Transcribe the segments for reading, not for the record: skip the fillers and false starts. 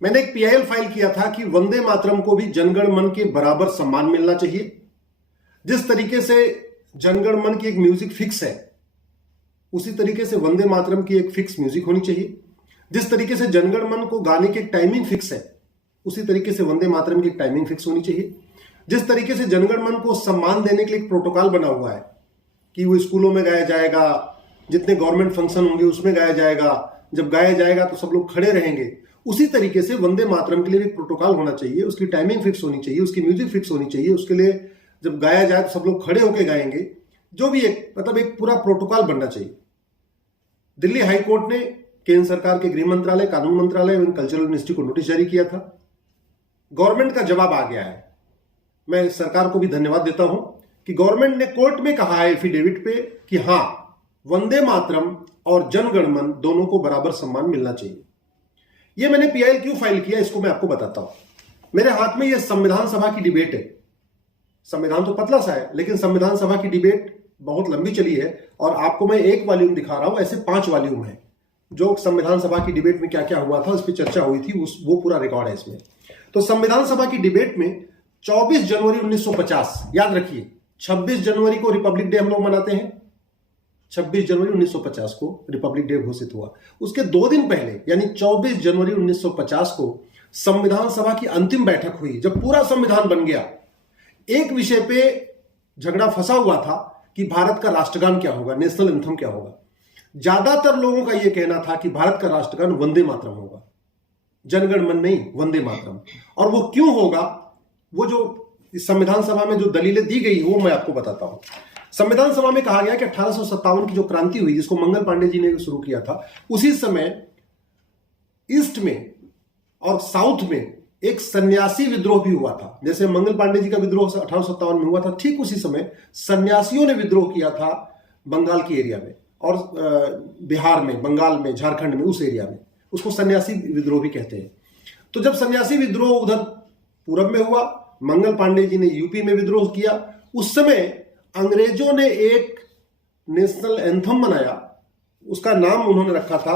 मैंने एक PIL file किया था कि वंदे मातरम को भी जनगण मन के बराबर सम्मान मिलना चाहिए। जिस तरीके से जनगण मन की एक म्यूजिक फिक्स है, उसी तरीके से वंदे मातरम की एक फिक्स म्यूजिक होनी चाहिए। जिस तरीके से जनगण मन को गाने की एक टाइमिंग फिक्स है, उसी तरीके से वंदे मातरम की एक टाइमिंग फिक्स होनी चाहिए। जिस तरीके से जनगण मन को सम्मान देने के लिए एक प्रोटोकॉल बना हुआ है कि वो स्कूलों में गाया जाएगा, जितने गवर्नमेंट फंक्शन होंगे उसमें गाया जाएगा, जब गाया जाएगा तो सब लोग खड़े रहेंगे, उसी तरीके से वंदे मातरम के लिए एक प्रोटोकॉल होना चाहिए। उसकी टाइमिंग फिक्स होनी चाहिए, उसकी म्यूजिक फिक्स होनी चाहिए। उसके लिए जब गाया जाए तो सब लोग खड़े होकर गाएंगे, जो भी एक मतलब एक पूरा प्रोटोकॉल बनना चाहिए। दिल्ली हाईकोर्ट ने केंद्र सरकार के गृह मंत्रालय, कानून मंत्रालय एवं कल्चरल मिनिस्ट्री को नोटिस जारी किया था। गवर्नमेंट का जवाब आ गया है। मैं सरकार को भी धन्यवाद देता हूं कि गवर्नमेंट ने कोर्ट में कहा है एफिडेविट पे कि हां, वंदे मातरम और जनगण मन दोनों को बराबर सम्मान मिलना चाहिए। यह मैंने पीआईएल क्यों फाइल किया, इसको मैं आपको बताता हूं। मेरे हाथ में यह संविधान सभा की डिबेट है। संविधान तो पतला सा है, लेकिन संविधान सभा की डिबेट बहुत लंबी चली है और आपको मैं एक वॉल्यूम दिखा रहा हूं, ऐसे 5 वॉल्यूम है। जो संविधान सभा की डिबेट में क्या क्या हुआ था, उस पर चर्चा हुई थी, वो पूरा रिकॉर्ड है इसमें। तो संविधान सभा की डिबेट में 24 जनवरी 1950, याद रखिए 26 जनवरी को रिपब्लिक डे हम लोग मनाते हैं। 26 जनवरी 1950 को रिपब्लिक डे घोषित हुआ। उसके 2 दिन पहले यानी 24 जनवरी 1950 को संविधान सभा की अंतिम बैठक हुई, जब पूरा संविधान बन गया। एक विषय पे झगड़ा फंसा हुआ था कि भारत का राष्ट्रगान क्या होगा, नेशनल एंथम क्या होगा। ज्यादातर लोगों का यह कहना था कि भारत का राष्ट्रगान वंदे मातरम होगा, जनगण मन नहीं, वंदे मातरम। और वो क्यों होगा, वो जो संविधान सभा में जो दलीलें दी गई वो मैं आपको बताता हूं। संविधान सभा में कहा गया कि 1857 की जो क्रांति हुई, जिसको मंगल पांडे जी ने शुरू किया था, उसी समय ईस्ट में और साउथ में एक सन्यासी विद्रोह भी हुआ था। जैसे मंगल पांडे जी का विद्रोह 1857 में हुआ था, ठीक उसी समय सन्यासियों ने विद्रोह किया था बंगाल की एरिया में और बिहार में, बंगाल में, झारखंड में, उस एरिया में। उसको सन्यासी विद्रोह भी कहते हैं। तो जब सन्यासी विद्रोह उधर पूरब में हुआ, मंगल पांडे जी ने यूपी में विद्रोह किया, उस समय अंग्रेजों ने एक नेशनल एंथम बनाया। उसका नाम उन्होंने रखा था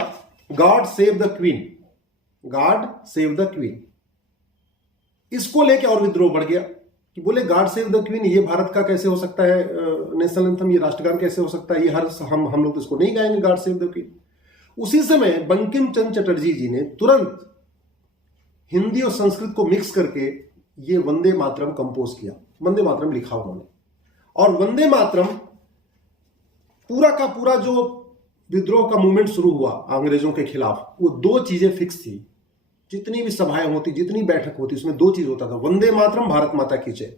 God save the queen, God save the queen. इसको लेके और विद्रोह बढ़ गया कि बोले गॉड सेव द क्वीन, ये भारत का कैसे हो सकता है नेशनल एंथम, ये राष्ट्रगान कैसे हो सकता है, ये हम लोग तो इसको नहीं गाएंगे, गॉड सेव द क्वीन। उसी समय बंकिम चंद्र चटर्जी जी ने तुरंत हिंदी और संस्कृत को मिक्स करके ये वंदे मातरम कंपोज किया, वंदे मातरम लिखा उन्होंने। और वंदे मातरम पूरा का पूरा जो विद्रोह का मूवमेंट शुरू हुआ अंग्रेजों के खिलाफ, वो 2 चीजें फिक्स थी। जितनी भी सभाएं होती, जितनी बैठक होती, उसमें 2 चीज होता था, वंदे मातरम, भारत माता की जय।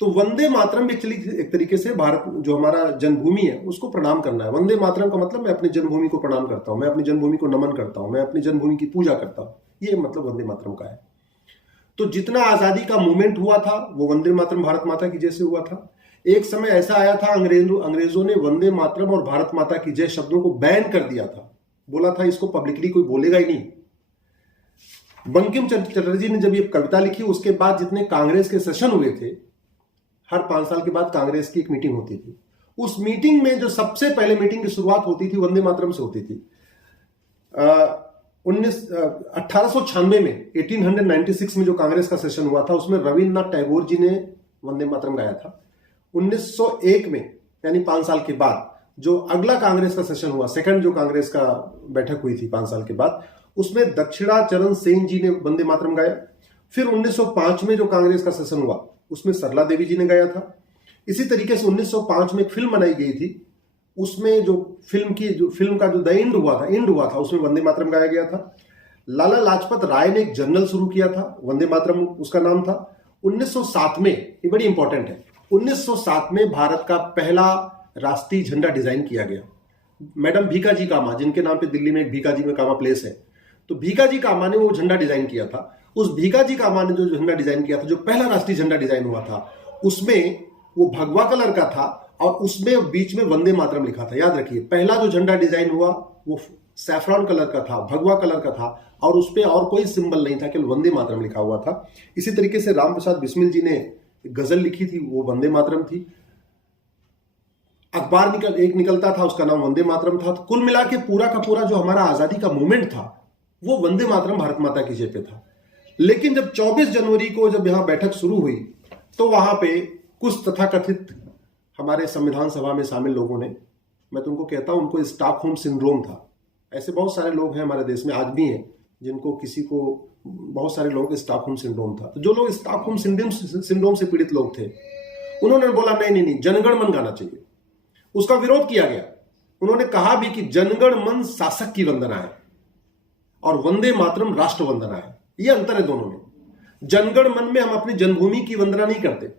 तो वंदे मातरम एक तरीके से भारत जो हमारा जन्मभूमि है उसको प्रणाम करना है। वंदे मातरम का मतलब मैं अपनी जन्मभूमि को प्रणाम करता हूं, मैं अपनी जन्मभूमि को नमन करता हूं, मैं अपनी जन्मभूमि की पूजा करता हूं, ये मतलब वंदे मातरम का है। तो जितना आजादी का मूवमेंट हुआ था वो वंदे मातरम, भारत माता की जय से हुआ था। एक समय ऐसा आया था अंग्रेजों ने वंदे मातरम और भारत माता की जय शब्दों को बैन कर दिया था, बोला था इसको पब्लिकली कोई बोलेगा ही नहीं। बंकिम चंद्र चटर्जी ने जब ये कविता लिखी, उसके बाद जितने कांग्रेस के सेशन हुए थे, हर 5 साल के बाद कांग्रेस की एक मीटिंग होती थी। उस मीटिंग में जो सबसे पहले मीटिंग की शुरुआत होती थी वंदे मातरम से होती थी। 1896 में 1896 में जो कांग्रेस का सेशन हुआ था, उसमें रविन्द्रनाथ टैगोर जी ने वंदे मातरम गाया था। 1901 में यानी 5 साल के बाद जो अगला कांग्रेस का सेशन हुआ, सेकंड जो कांग्रेस का बैठक हुई थी 5 साल के बाद, उसमें दक्षिणाचरण सेन जी ने वंदे मातरम गाया। फिर 1905 में जो कांग्रेस का सेशन हुआ, उसमें सरला देवी जी ने गाया था। इसी तरीके से 1905 में एक फिल्म बनाई गई थी, उसमें जो फिल्म का जो द एंड हुआ था, उसमें वंदे मातरम गाया गया था। लाला लाजपत राय ने एक जर्नल शुरू किया था, वंदे मातरम उसका नाम था। 1907 में, ये बड़ी इंपॉर्टेंट है, 1907 में भारत का पहला राष्ट्रीय झंडा डिजाइन किया गया। मैडम भीकाजी कामा, जिनके नाम पे दिल्ली में एक भीकाजी में कामा प्लेस है, तो भीकाजी कामा ने वो झंडा डिजाइन किया था। उस भीकाजी कामा ने जो झंडा डिजाइन किया था, जो पहला राष्ट्रीय झंडा डिजाइन हुआ था, उसमें वो भगवा कलर का था और उसमें बीच में वंदे मातरम लिखा था। याद रखिए, पहला जो झंडा डिजाइन हुआ वो सैफरॉन कलर का था, भगवा कलर का था, और उस पर और कोई सिंबल नहीं था, केवल वंदे मातरम लिखा हुआ था। इसी तरीके से राम प्रसाद बिस्मिल जी ने गजल लिखी थी, वो वंदे मातरम थी। अखबार निकलता था, उसका नाम वंदे मातरम था। तो कुल मिला के पूरा का पूरा जो हमारा आजादी का मूवमेंट था वो वंदे मातरम, भारत माता की जय पे था। लेकिन जब 24 जनवरी को जब यहां बैठक शुरू हुई तो वहां पे कुछ तथाकथित हमारे संविधान सभा में शामिल लोगों ने, मैं तुमको कहता हूं, उनको स्टॉकहोम सिंड्रोम था। ऐसे बहुत सारे लोग हैं हमारे देश में, आज भी हैं, जिनको किसी को, बहुत सारे लोगों को स्टॉकहोम सिंड्रोम था। तो जो लोग स्टॉकहोम सिंड्रोम से पीड़ित लोग थे, उन्होंने बोला नहीं, जनगण मन गाना चाहिए। उसका विरोध किया गया। उन्होंने कहा भी कि जनगण मन शासक की वंदना है और वंदे मातरम राष्ट्र वंदना है। यह अंतर है दोनों में। जनगण मन में हम अपनी जन्मभूमि की वंदना नहीं करते,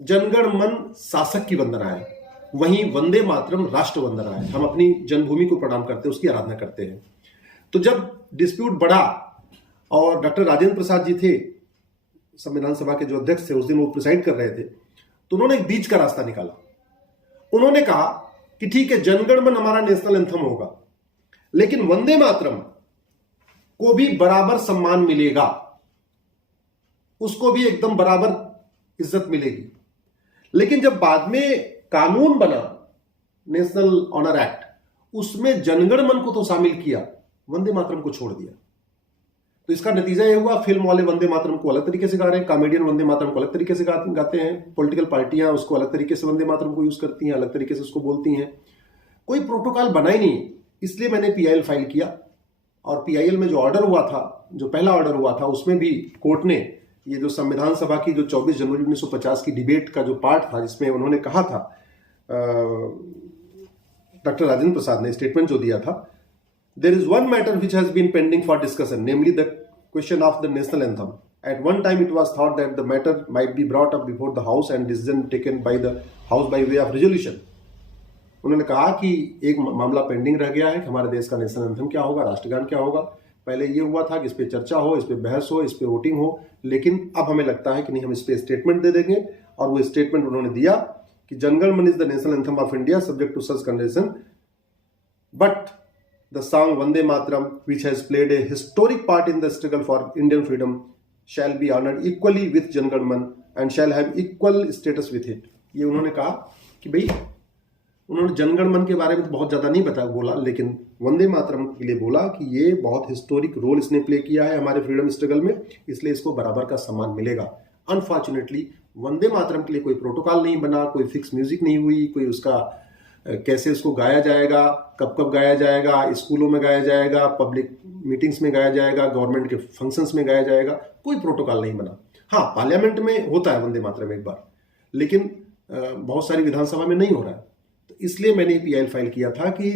जनगण मन शासक की वंदना है। वहीं वंदे मातरम राष्ट्र वंदना है, हम अपनी जन्मभूमि को प्रणाम करते हैं, उसकी आराधना करते हैं। तो जब डिस्प्यूट बढ़ा और डॉक्टर राजेंद्र प्रसाद जी थे संविधान सभा के जो अध्यक्ष थे, उस दिन वो प्रिसाइड कर रहे थे, तो उन्होंने एक बीच का रास्ता निकाला। उन्होंने कहा कि ठीक है, जनगण मन हमारा नेशनल एंथम होगा, लेकिन वंदे मातरम को भी बराबर सम्मान मिलेगा, उसको भी एकदम बराबर इज्जत मिलेगी। लेकिन जब बाद में कानून बना नेशनल ऑनर एक्ट, उसमें जनगण मन को तो शामिल किया, वंदे मातरम को छोड़ दिया। तो इसका नतीजा यह हुआ, फिल्म वाले वंदे मातरम को अलग तरीके से गा रहे हैं, कॉमेडियन वंदे मातरम को अलग तरीके से गाते हैं, पॉलिटिकल पार्टियां उसको अलग तरीके से वंदे मातरम को यूज करती हैं, अलग तरीके से उसको बोलती हैं। कोई प्रोटोकॉल बना ही नहीं। इसलिए मैंने पीआईएल फाइल किया और पीआईएल में जो ऑर्डर हुआ था, जो पहला ऑर्डर हुआ था, उसमें भी कोर्ट ने ये जो संविधान सभा की जो 24 जनवरी 1950 की डिबेट का जो पार्ट था, जिसमें उन्होंने कहा था, डॉक्टर राजेंद्र प्रसाद ने स्टेटमेंट जो दिया था, there is one matter which has been pending for discussion, namely the question of the national anthem. At one time it was thought that the matter might be brought up before the house and decision taken by the house by way of resolution. उन्होंने कहा कि एक मामला pending रह गया है कि हमारे देश का नेशनल एंथम क्या होगा, राष्ट्रगान क्या होगा। पहले ये हुआ था कि इस पे चर्चा हो, इस पे बहस हो, इस पे वोटिंग हो, लेकिन अब हमें लगता है कि नहीं, हम इस पे स्टेटमेंट दे देंगे। और वो स्टेटमेंट उन्होंने दिया कि Jana Gana Mana is the national anthem of India subject to such condition, but the song Vande Mataram, which has played a historic part in the struggle for Indian freedom, shall be honored equally with Jangan Man and shall have equal status with it. ये उन्होंने कहा कि भाई, उन्होंने जनगण मन के बारे में तो बहुत ज़्यादा नहीं बोला, लेकिन वंदे मातरम के लिए बोला कि ये बहुत हिस्टोरिक रोल इसने प्ले किया है हमारे फ्रीडम स्ट्रगल में, इसलिए इसको बराबर का सम्मान मिलेगा। अनफॉर्चुनेटली वंदे मातरम के लिए कोई प्रोटोकॉल नहीं बना, कोई फिक्स म्यूजिक नहीं हुई, कोई उसका कैसे उसको गाया जाएगा, कब कब गाया जाएगा, स्कूलों में गाया जाएगा, पब्लिक मीटिंग्स में गाया जाएगा, गवर्नमेंट के फंक्शंस में गाया जाएगा, कोई प्रोटोकॉल नहीं बना। हाँ, पार्लियामेंट में होता है वंदे मातरम एक बार, लेकिन बहुत सारी विधानसभा में नहीं हो रहा है। तो इसलिए मैंने पीआईएल फाइल किया था कि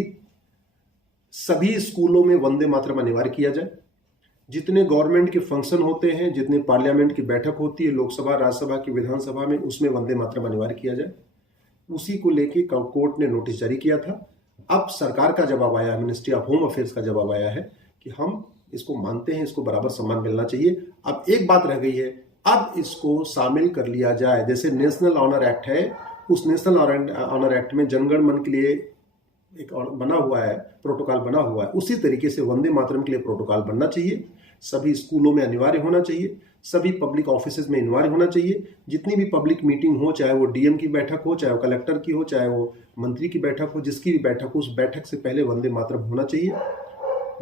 सभी स्कूलों में वंदे मातरम अनिवार्य किया जाए। जितने गवर्नमेंट के फंक्शन होते हैं, जितने पार्लियामेंट की बैठक होती है, लोकसभा, राज्यसभा की, विधानसभा में, उसमें वंदे मातरम अनिवार्य किया जाए। उसी को लेके कोर्ट ने नोटिस जारी किया था। अब सरकार का जवाब आया है, मिनिस्ट्री ऑफ होम अफेयर्स का जवाब आया है कि हम इसको मानते हैं, इसको बराबर सम्मान मिलना चाहिए। अब एक बात रह गई है, अब इसको शामिल कर लिया जाए। जैसे नेशनल ऑनर एक्ट है, उस नेशनल ऑनर एक्ट में जनगण मन के लिए एक बना हुआ है, प्रोटोकॉल बना हुआ है, उसी तरीके से वंदे मातरम के लिए प्रोटोकॉल बनना चाहिए। सभी स्कूलों में अनिवार्य होना चाहिए, सभी पब्लिक ऑफिसेज में अनिवार्य होना चाहिए। जितनी भी पब्लिक मीटिंग हो, चाहे वो डीएम की बैठक हो, चाहे वो कलेक्टर की हो, चाहे वो मंत्री की बैठक हो, जिसकी भी बैठक हो, उस बैठक से पहले वंदे मातरम होना चाहिए।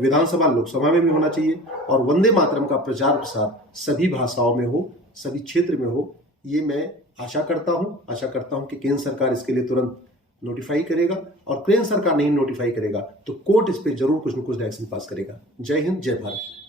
विधानसभा, लोकसभा में भी होना चाहिए। और वंदे मातरम का प्रचार प्रसार सभी भाषाओं में हो, सभी क्षेत्र में हो, ये मैं आशा करता हूँ कि केंद्र सरकार इसके लिए तुरंत नोटिफाई करेगा, और केंद्र सरकार नहीं नोटिफाई करेगा तो कोर्ट इस पर जरूर कुछ न कुछ एक्शन पास करेगा। जय हिंद, जय भारत।